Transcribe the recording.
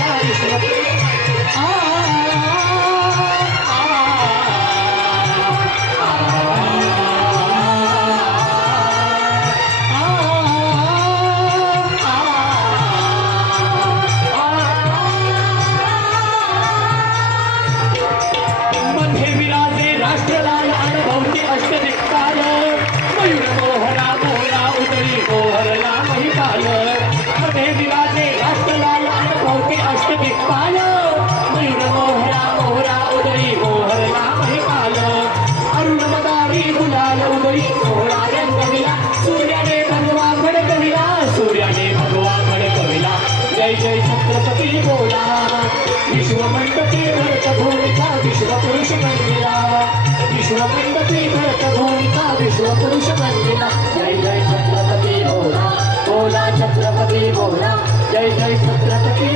भूमिका विश्वपुरुष मध्ये विराजे राष्ट्रलाल अनुभवती अष्टदिक्पाल मयूर मोहना मोहरा उदरी मोहरला महिपाल मध्ये विराजे राष्ट्रलाल अनुभवती अष्टदिक्पाल मयूर मोहरा मोहरा उदरी मोहरला महिपाल अरुण मदारी गुलाल उदरी सोहळा रंगविला सूर्याने भगवा फडकविला सूर्याने भगवा फडकविला जय जय छत्रपती बोला विश्वमंडपी भरत भूमिका विश्वपुरुष बनलेला विश्वमंडपी भरत भूमिका विश्वपुरुष बनलेला जय जय छत्रपती बोला बोला छत्रपती बोला जय जय छत्रपती